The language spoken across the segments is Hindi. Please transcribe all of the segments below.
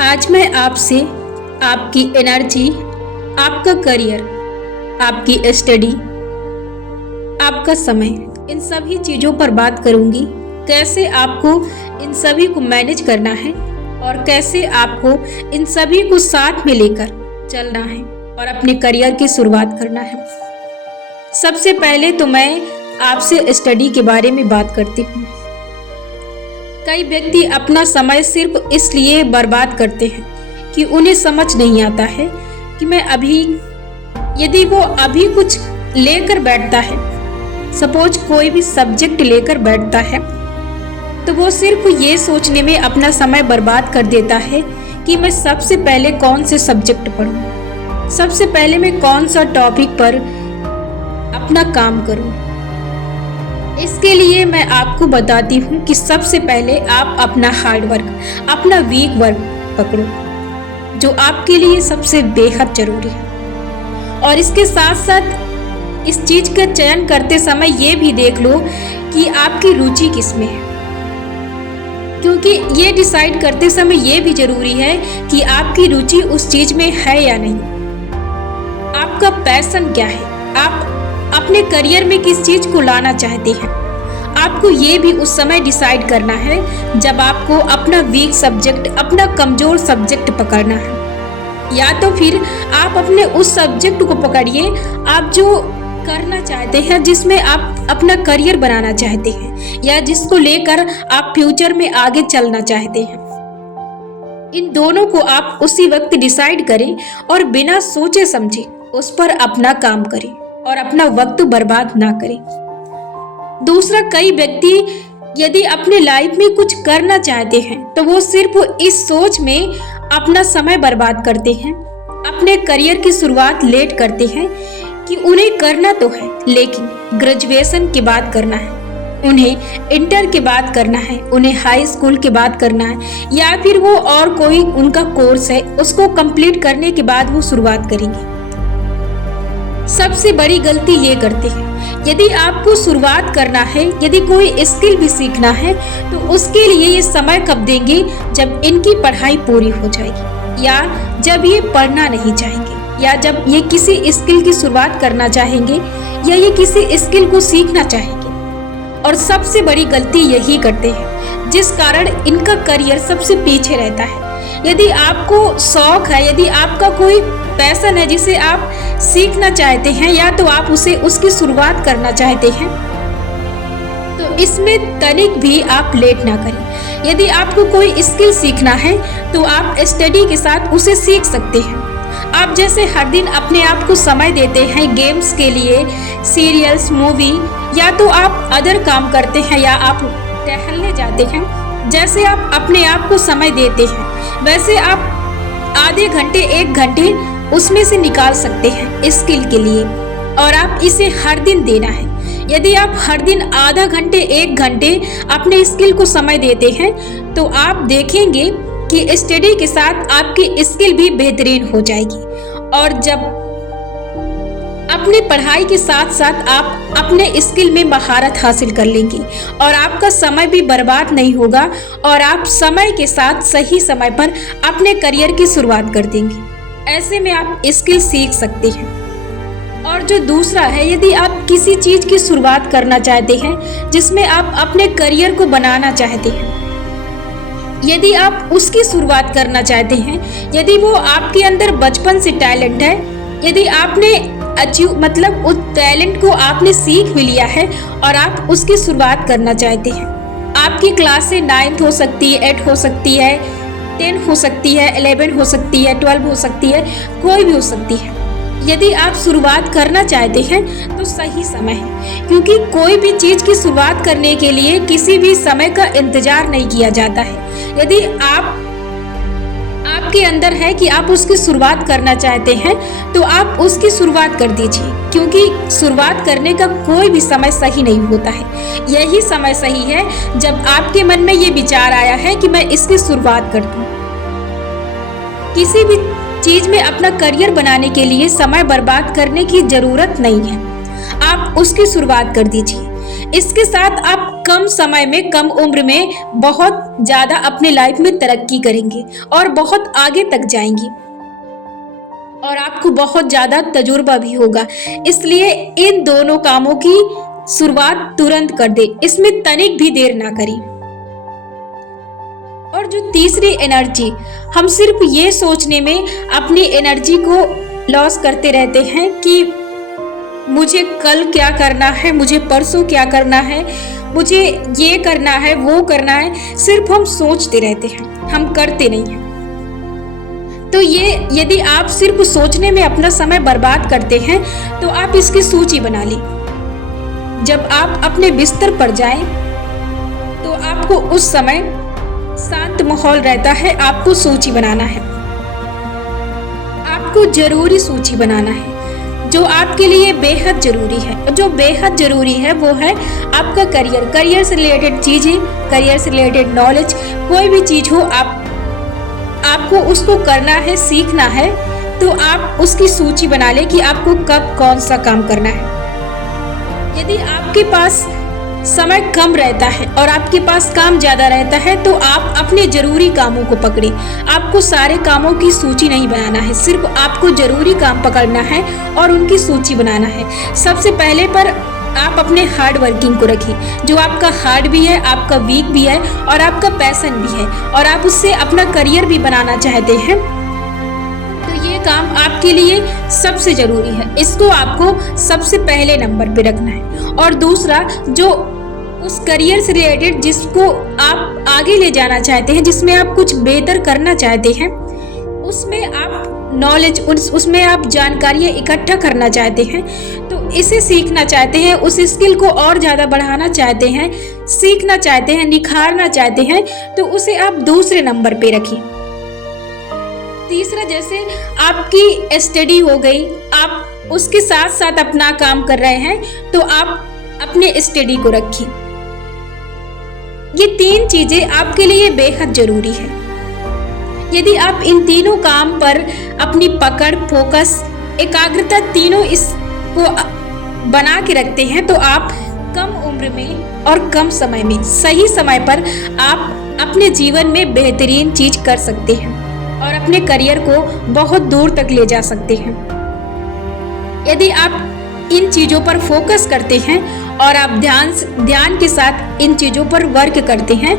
आज मैं आपसे आपकी एनर्जी, आपका करियर, आपकी स्टडी, आपका समय, इन सभी चीज़ों पर बात करूंगी। कैसे आपको इन सभी को मैनेज करना है और कैसे आपको इन सभी को साथ में लेकर चलना है और अपने करियर की शुरुआत करना है। सबसे पहले तो मैं आपसे स्टडी के बारे में बात करती हूँ। कई व्यक्ति अपना समय सिर्फ इसलिए बर्बाद करते हैं कि उन्हें समझ नहीं आता है कि यदि वो अभी कुछ लेकर बैठता है, सपोज कोई भी सब्जेक्ट लेकर बैठता है, तो वो सिर्फ ये सोचने में अपना समय बर्बाद कर देता है कि मैं सबसे पहले कौन से सब्जेक्ट पढूं, सबसे पहले मैं कौन सा टॉपिक पर अपना काम करूं। इसके लिए मैं आपको बताती हूँ कि सबसे पहले आप अपना हार्ड वर्क, अपना वीक वर्क पकड़ो, जो आपके लिए सबसे बेहद जरूरी है। और इसके साथ साथ इस चीज का चयन करते समय ये भी देख लो कि आपकी रुचि किसमें है, क्योंकि ये डिसाइड करते समय ये भी जरूरी है कि आपकी रुचि उस चीज में है या नहीं। आपका पैशन क्या है, आप अपने करियर में किस चीज को लाना चाहते हैं। आपको ये भी उस समय डिसाइड करना है जब आपको अपना वीक सब्जेक्ट, अपना कमजोर सब्जेक्ट पकड़ना है, या तो फिर आप अपने उस सब्जेक्ट को पकड़िए आप जो करना चाहते हैं, जिसमें आप अपना करियर बनाना चाहते हैं या जिसको लेकर आप फ्यूचर में आगे चलना चाहते हैं। इन दोनों को आप उसी वक्त डिसाइड करें और बिना सोचे समझे उस पर अपना काम करें और अपना वक्त बर्बाद ना करें। दूसरा, कई व्यक्ति यदि अपने लाइफ में कुछ करना चाहते हैं तो वो सिर्फ इस सोच में अपना समय बर्बाद करते हैं, अपने करियर की शुरुआत लेट करते हैं कि उन्हें करना तो है लेकिन ग्रेजुएशन के बाद करना है, उन्हें इंटर के बाद करना है, उन्हें हाई स्कूल के बाद करना है, या फिर वो और कोई उनका कोर्स है उसको कंप्लीट करने के बाद वो शुरुआत करेंगे। सबसे बड़ी गलती ये करते हैं। यदि आपको शुरुआत करना है, यदि कोई स्किल भी सीखना है, तो उसके लिए ये समय कब देंगे जब इनकी पढ़ाई पूरी हो जाएगी, या जब ये पढ़ना नहीं चाहेंगे, या जब ये किसी स्किल की शुरुआत करना चाहेंगे, या ये किसी स्किल को सीखना चाहेंगे। और सबसे बड़ी गलती यही करते हैं जिस कारण इनका करियर सबसे पीछे रहता है। यदि आपको शौक है, यदि आपका कोई पैशन है जिसे आप सीखना चाहते हैं, या तो आप उसकी शुरुआत करना चाहते हैं, तो इसमें तनिक भी आप लेट ना करें। यदि आपको कोई स्किल सीखना है तो आप स्टडी के साथ उसे सीख सकते हैं। आप जैसे हर दिन अपने आप को समय देते हैं गेम्स के लिए, सीरियल्स, मूवी, या तो आप अदर काम करते हैं या आप टहलने जाते हैं, जैसे आप अपने आप को समय देते हैं वैसे आप आधे घंटे, 1 घंटे उसमें से निकाल सकते हैं स्किल के लिए, और आप इसे हर दिन देना है। यदि आप हर दिन आधा घंटे, 1 घंटे अपने स्किल को समय देते हैं तो आप देखेंगे कि स्टडी के साथ आपकी स्किल भी बेहतरीन हो जाएगी। और जब अपनी पढ़ाई के साथ साथ आप अपने स्किल में महारत हासिल कर लेंगे और आपका समय भी बर्बाद नहीं होगा और आप समय के साथ सही समय पर अपने करियर की शुरुआत कर देंगे। ऐसे में आप स्किल सीख सकते हैं। और जो दूसरा है, यदि आप किसी चीज की शुरुआत करना चाहते हैं जिसमें आप अपने करियर को बनाना चाहते हैं, यदि आप उसकी शुरुआत करना चाहते हैं, यदि वो आपके अंदर बचपन से टैलेंट है, यदि आपने उस टैलेंट को आपने सीख भी लिया है और आप उसकी शुरुआत करना चाहते हैं। आपकी क्लास से 9th हो सकती है, 8 हो सकती है, 10 हो सकती है, 11 हो सकती है, 12 हो सकती है, कोई भी हो सकती है। यदि आप शुरुआत करना चाहते हैं तो सही समय है, क्योंकि कोई भी चीज की शुरुआत करने के लिए किसी भी समय का इंतजार नहीं किया जाता है। यदि आपके अंदर है कि आप उसकी शुरुआत करना चाहते हैं तो आप उसकी शुरुआत कर दीजिए, क्योंकि शुरुआत करने का कोई भी समय सही नहीं होता है। यही समय सही है जब आपके मन में ये विचार आया है कि मैं इसकी शुरुआत कर दूं। किसी भी चीज में अपना करियर बनाने के लिए समय बर्बाद करने की जरूरत नहीं है, आप उसकी शुरुआत कर दीजिए। इसके साथ आप कम समय में, कम उम्र में बहुत ज़्यादा अपने लाइफ में तरक्की करेंगे और बहुत आगे तक जाएंगी और आपको बहुत ज़्यादा तजुर्बा भी होगा। इसलिए इन दोनों कामों की शुरुआत तुरंत कर दे, इसमें तनिक भी देर ना करें। और जो तीसरी एनर्जी, हम सिर्फ ये सोचने में अपनी एनर्जी को लॉस करते रहते हैं कि मुझे कल क्या करना है, मुझे परसों क्या करना है, मुझे ये करना है, वो करना है। सिर्फ हम सोचते रहते हैं, हम करते नहीं हैं। तो ये यदि आप सिर्फ सोचने में अपना समय बर्बाद करते हैं तो आप इसकी सूची बना ली। जब आप अपने बिस्तर पर जाएं तो आपको उस समय शांत माहौल रहता है, आपको सूची बनाना है। आपको जरूरी सूची बनाना है जो आपके लिए बेहद जरूरी है। जो बेहद जरूरी है वो है आपका करियर, करियर से रिलेटेड चीजें, करियर से रिलेटेड नॉलेज, कोई भी चीज हो आपको उसको करना है, सीखना है, तो आप उसकी सूची बना ले कि आपको कब कौन सा काम करना है। यदि आपके पास समय कम रहता है और आपके पास काम ज्यादा रहता है तो आप अपने जरूरी कामों को पकड़े। आपको सारे कामों की सूची नहीं बनाना है, सिर्फ आपको जरूरी काम पकड़ना है और उनकी सूची बनाना है। सबसे पहले पर आप अपने हार्ड वर्किंग को रखिए, जो आपका हार्ड भी है, आपका वीक भी है और आपका पैशन भी है और आप उससे अपना करियर भी बनाना चाहते हैं, तो ये काम आपके लिए सबसे जरूरी है। इसको आपको सबसे पहले नंबर पे रखना है। और दूसरा, जो उस करियर से रिलेटेड जिसको आप आगे ले जाना चाहते हैं, जिसमें आप कुछ बेहतर करना चाहते हैं, उसमें आप नॉलेज, उसमें आप जानकारियाँ इकट्ठा करना चाहते हैं, तो इसे सीखना चाहते हैं, उस स्किल को और ज़्यादा बढ़ाना चाहते हैं, सीखना चाहते हैं, निखारना चाहते हैं, तो उसे आप दूसरे नंबर पे रखिए। तीसरा, जैसे आपकी स्टडी हो गई, आप उसके साथ साथ अपना काम कर रहे हैं, तो आप अपने स्टडी को रखिए। ये तीन चीजें आपके लिए बेहद जरूरी है। यदि आप इन तीनों काम पर अपनी पकड़, फोकस, एकाग्रता तीनों इसको बना के रखते हैं तो आप कम उम्र में और कम समय में, सही समय पर आप अपने जीवन में बेहतरीन चीज कर सकते हैं और अपने करियर को बहुत दूर तक ले जा सकते हैं। यदि आप इन चीजों पर फोकस करते हैं और आप ध्यान के साथ इन चीजों पर वर्क करते हैं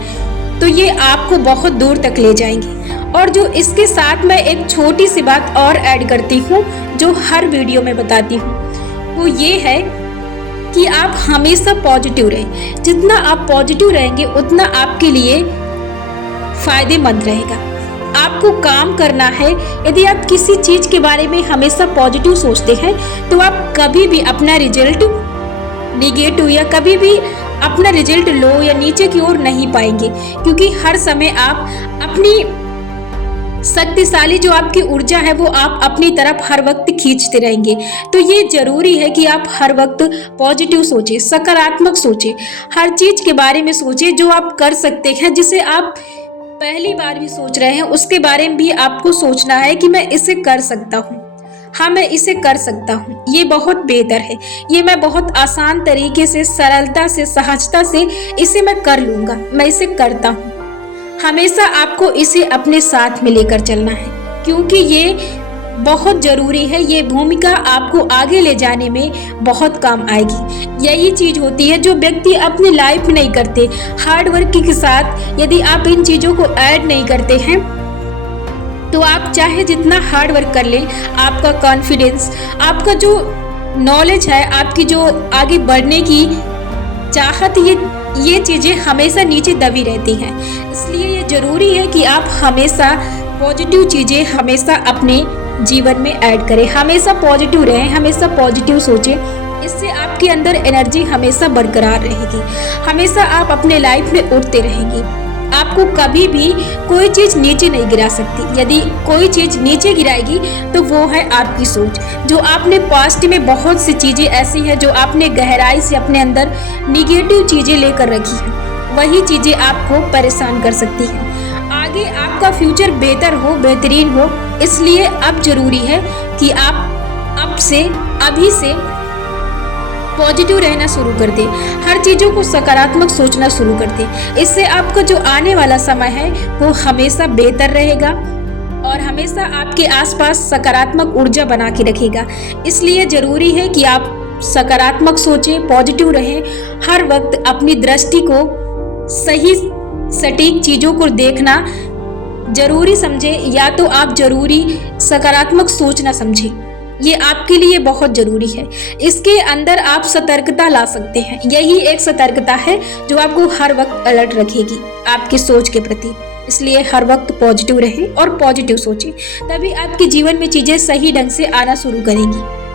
तो ये आपको बहुत दूर तक ले जाएंगे। और जो इसके साथ मैं एक छोटी सी बात और ऐड करती हूँ जो हर वीडियो में बताती हूँ, वो ये है कि आप हमेशा पॉजिटिव रहें। जितना आप पॉजिटिव रहेंगे उतना आपके लिए फायदेमंद रहेगा। आपको काम करना है। यदि आप किसी चीज के बारे में हमेशा पॉजिटिव सोचते हैं तो आप कभी भी अपना रिजल्ट निगेटिव या कभी भी अपना रिजल्ट लो या नीचे की ओर नहीं पाएंगे, क्योंकि हर समय आप अपनी शक्तिशाली जो आपकी ऊर्जा है वो आप अपनी तरफ हर वक्त खींचते रहेंगे। तो ये जरूरी है कि आप हर वक्त पॉजिटिव सोचें, सकारात्मक सोचें, हर चीज के बारे में सोचें जो आप कर सकते हैं, जिसे आप पहली बार भी सोच रहे हैं उसके बारे में भी आपको सोचना है कि मैं इसे कर सकता हूँ, हाँ मैं इसे कर सकता हूँ, ये बहुत बेहतर है, ये मैं बहुत आसान तरीके से, सरलता से, सहजता से इसे मैं कर लूंगा, मैं इसे करता हूँ। हमेशा आपको इसे अपने साथ में लेकर चलना है, क्योंकि ये बहुत जरूरी है। ये भूमिका आपको आगे ले जाने में बहुत काम आएगी। यही चीज होती है जो व्यक्ति अपनी लाइफ में नहीं करते। हार्ड वर्क के साथ यदि आप इन चीजों को ऐड नहीं करते हैं तो आप चाहे जितना हार्ड वर्क कर लें, आपका कॉन्फिडेंस, आपका जो नॉलेज है, आपकी जो आगे बढ़ने की चाहत, ये चीजें हमेशा नीचे दबी रहती हैं। इसलिए ये जरूरी है कि आप हमेशा पॉजिटिव चीजें हमेशा अपने जीवन में ऐड करें, हमेशा पॉजिटिव रहें, हमेशा पॉजिटिव सोचें। इससे आपके अंदर एनर्जी हमेशा बरकरार रहेगी, हमेशा आप अपने लाइफ में उठते रहेंगे। आपको कभी भी कोई चीज नीचे नहीं गिरा सकती। यदि कोई चीज नीचे गिराएगी तो वो है आपकी सोच। जो आपने पास्ट में बहुत सी चीजें ऐसी हैं जो आपने गहराई से अपने अंदर निगेटिव चीजें लेकर रखी हैं, वही चीजें आपको परेशान कर सकती हैं। आगे आपका फ्यूचर बेहतर हो, बेहतरीन हो, इसलिए अब जरूरी है कि आप अभी से पॉजिटिव रहना शुरू कर दे, हर चीज़ों को सकारात्मक सोचना शुरू कर दे। इससे आपका जो आने वाला समय है वो हमेशा बेहतर रहेगा और हमेशा आपके आसपास सकारात्मक ऊर्जा बना के रखेगा। इसलिए ज़रूरी है कि आप सकारात्मक सोचें, पॉजिटिव रहें, हर वक्त अपनी दृष्टि को सही सटीक चीज़ों को देखना जरूरी समझें, या तो आप जरूरी सकारात्मक सोचना समझें। ये आपके लिए बहुत जरूरी है। इसके अंदर आप सतर्कता ला सकते हैं। यही एक सतर्कता है जो आपको हर वक्त अलर्ट रखेगी आपकी सोच के प्रति। इसलिए हर वक्त पॉजिटिव रहें और पॉजिटिव सोचें, तभी आपके जीवन में चीजें सही ढंग से आना शुरू करेंगी।